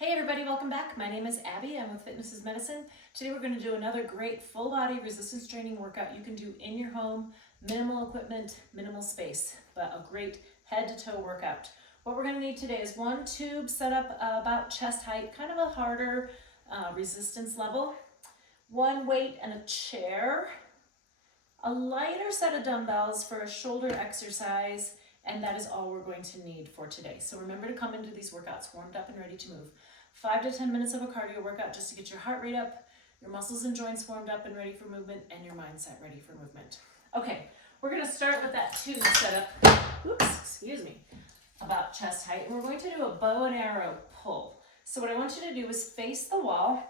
Hey everybody, welcome back. My name is Abby. I'm with Fitness is Medicine. Today we're going to do another great full body resistance training workout you can do in your home. Minimal equipment, minimal space, but a great head to toe workout. What we're going to need today is one tube set up about chest height, kind of a harder resistance level, one weight and a chair, a lighter set of dumbbells for a shoulder exercise, and that is all we're going to need for today. So remember to come into these workouts warmed up and ready to move. 5 to 10 minutes of a cardio workout just to get your heart rate up, your muscles and joints warmed up and ready for movement, and your mindset ready for movement. Okay, we're gonna start with that tube set up, about chest height, and we're going to do a bow and arrow pull. So what I want you to do is face the wall,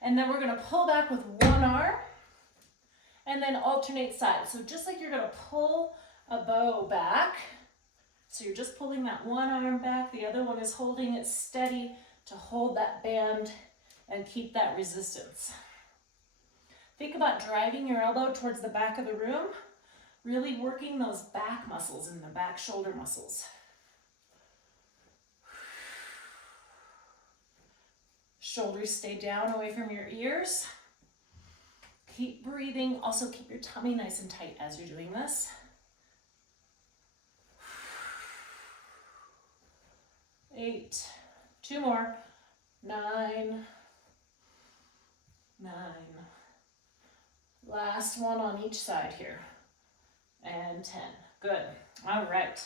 and then we're gonna pull back with one arm, and then alternate sides. So just like you're gonna pull a bow back, so you're just pulling that one arm back, the other one is holding it steady to hold that band and keep that resistance. Think about driving your elbow towards the back of the room, really working those back muscles and the back shoulder muscles. Shoulders stay down away from your ears. Keep breathing. Also keep your tummy nice and tight as you're doing this. 8, 2 more, 9, last one on each side here, and 10, good. All right,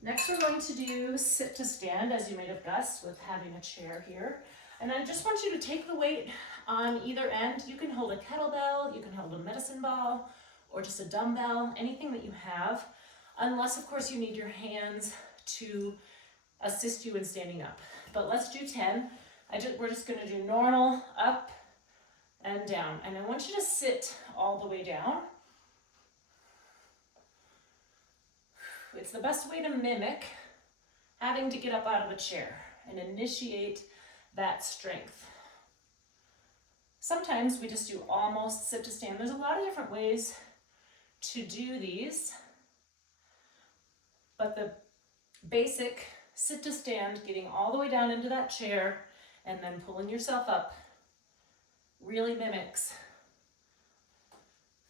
next we're going to do sit to stand, as you may have guessed with having a chair here, and I just want you to take the weight on either end. You can hold a kettlebell, you can hold a medicine ball, or just a dumbbell, anything that you have, unless of course you need your hands to assist you in standing up. But let's do 10. We're just gonna do normal, up and down. And I want you to sit all the way down. It's the best way to mimic having to get up out of a chair and initiate that strength. Sometimes we just do almost sit to stand. There's a lot of different ways to do these, but the basic sit to stand, getting all the way down into that chair and then pulling yourself up, really mimics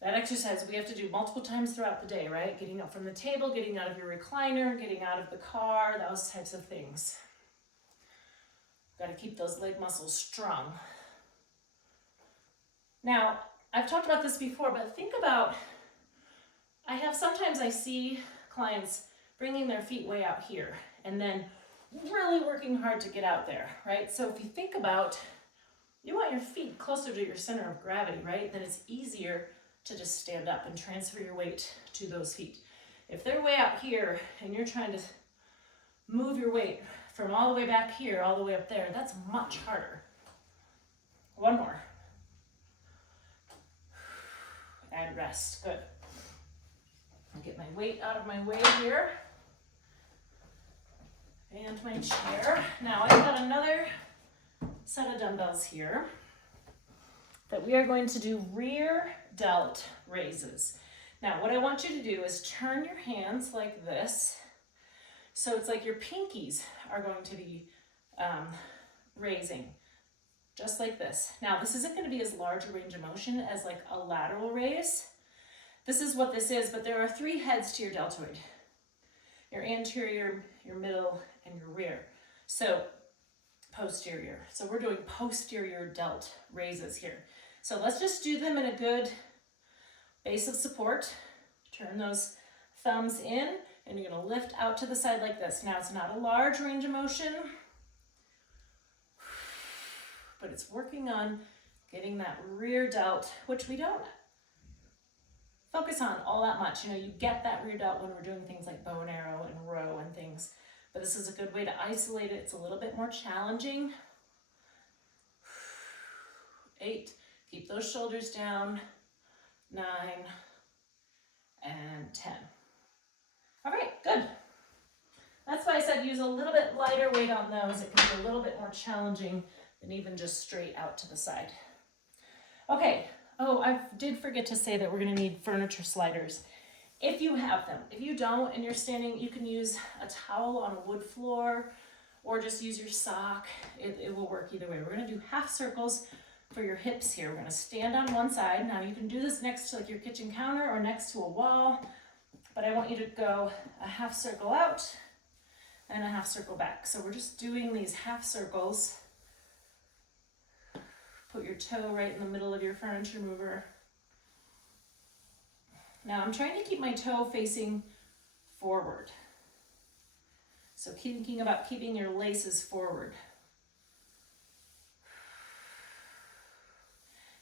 that exercise we have to do multiple times throughout the day, right? Getting up from the table, getting out of your recliner, getting out of the car, those types of things. Got to keep those leg muscles strong. Now, I've talked about this before, but think about, sometimes I see clients bringing their feet way out here and then really working hard to get out there, right? So if you think about, you want your feet closer to your center of gravity, right? Then it's easier to just stand up and transfer your weight to those feet. If they're way out here and you're trying to move your weight from all the way back here, all the way up there, that's much harder. One more. And rest, good. I'll get my weight out of my way here. And my chair. Now I've got another set of dumbbells here that we are going to do rear delt raises. Now what I want you to do is turn your hands like this. So it's like your pinkies are going to be raising, just like this. Now this isn't going to be as large a range of motion as like a lateral raise. This is what this is, but there are 3 heads to your deltoid. Your anterior, your middle, and your rear. So posterior. So we're doing posterior delt raises here. So let's just do them in a good base of support. Turn those thumbs in and you're gonna lift out to the side like this. Now it's not a large range of motion, but it's working on getting that rear delt, which we don't focus on all that much. You know, you get that rear delt when we're doing things like bow and arrow and row and things, but this is a good way to isolate it. It's a little bit more challenging. 8, keep those shoulders down. 9 and 10. All right, good. That's why I said use a little bit lighter weight on those. It can be a little bit more challenging than even just straight out to the side. Okay. Oh, I did forget to say that we're going to need furniture sliders. If you have them. If you don't and you're standing, you can use a towel on a wood floor or just use your sock. It will work either way. We're gonna do half circles for your hips here. We're gonna stand on one side. Now you can do this next to like your kitchen counter or next to a wall, but I want you to go a half circle out and a half circle back. So we're just doing these half circles. Put your toe right in the middle of your furniture mover. Now I'm trying to keep my toe facing forward. So thinking about keeping your laces forward.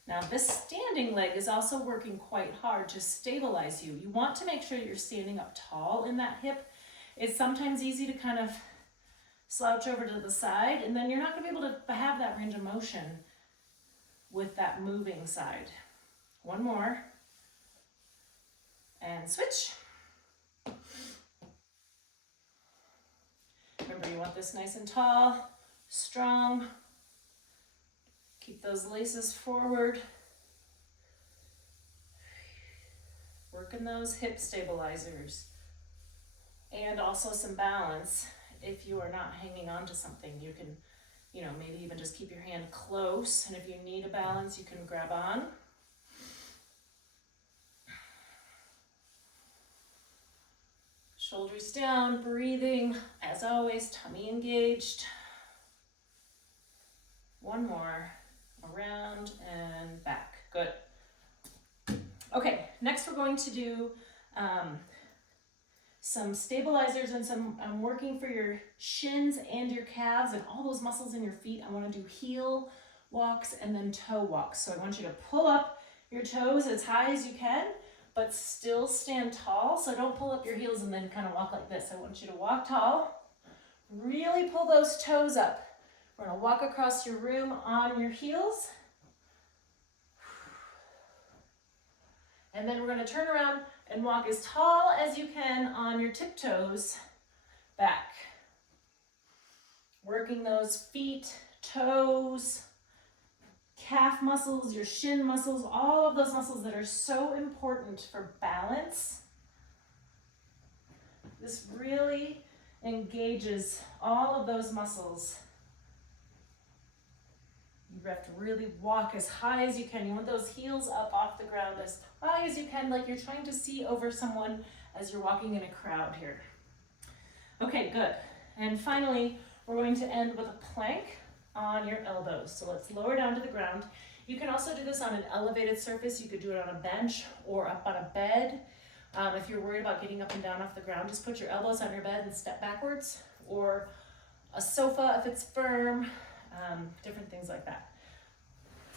Now this standing leg is also working quite hard to stabilize you. You want to make sure you're standing up tall in that hip. It's sometimes easy to kind of slouch over to the side, and then you're not going to be able to have that range of motion with that moving side. One more. And switch. Remember, you want this nice and tall, strong. Keep those laces forward. Working those hip stabilizers. And also some balance. If you are not hanging on to something, you can, maybe even just keep your hand close. And if you need a balance, you can grab on. Shoulders down, breathing. As always, tummy engaged. One more. Around and back. Good. Okay, next we're going to do some stabilizers and some working for your shins and your calves and all those muscles in your feet. I want to do heel walks and then toe walks. So I want you to pull up your toes as high as you can, but still stand tall. So don't pull up your heels and then kind of walk like this. I want you to walk tall. Really pull those toes up. We're going to walk across your room on your heels. And then we're going to turn around and walk as tall as you can on your tiptoes back. Working those feet, toes, calf muscles, your shin muscles, all of those muscles that are so important for balance. This really engages all of those muscles. You have to really walk as high as you can. You want those heels up off the ground as high as you can, like you're trying to see over someone as you're walking in a crowd here. Okay, good. And finally, we're going to end with a plank on your elbows. So let's lower down to the ground. You can also do this on an elevated surface. You could do it on a bench or up on a bed. If you're worried about getting up and down off the ground, just put your elbows on your bed and step backwards, or a sofa if it's firm. Different things like that.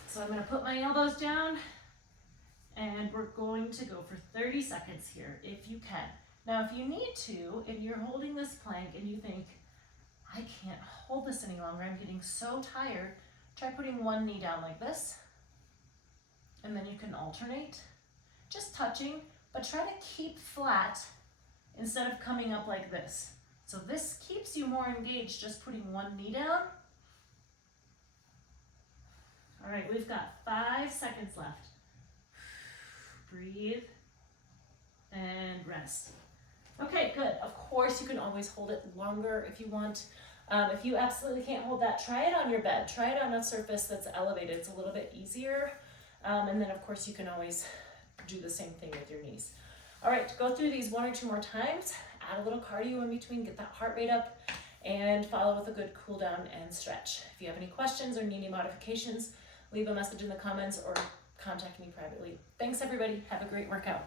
So I'm going to put my elbows down and we're going to go for 30 seconds here if you can. Now if you need to, if you're holding this plank and you think, I can't hold this any longer, I'm getting so tired, try putting one knee down like this, and then you can alternate, just touching, but try to keep flat instead of coming up like this. So this keeps you more engaged, just putting one knee down. All right, we've got 5 seconds left. Breathe and rest. Okay, good. Of course, you can always hold it longer if you want. If you absolutely can't hold that, try it on your bed. Try it on a surface that's elevated. It's a little bit easier. And then, of course, you can always do the same thing with your knees. All right, go through these 1 or 2 more times. Add a little cardio in between. Get that heart rate up. And follow with a good cool down and stretch. If you have any questions or need any modifications, leave a message in the comments or contact me privately. Thanks, everybody. Have a great workout.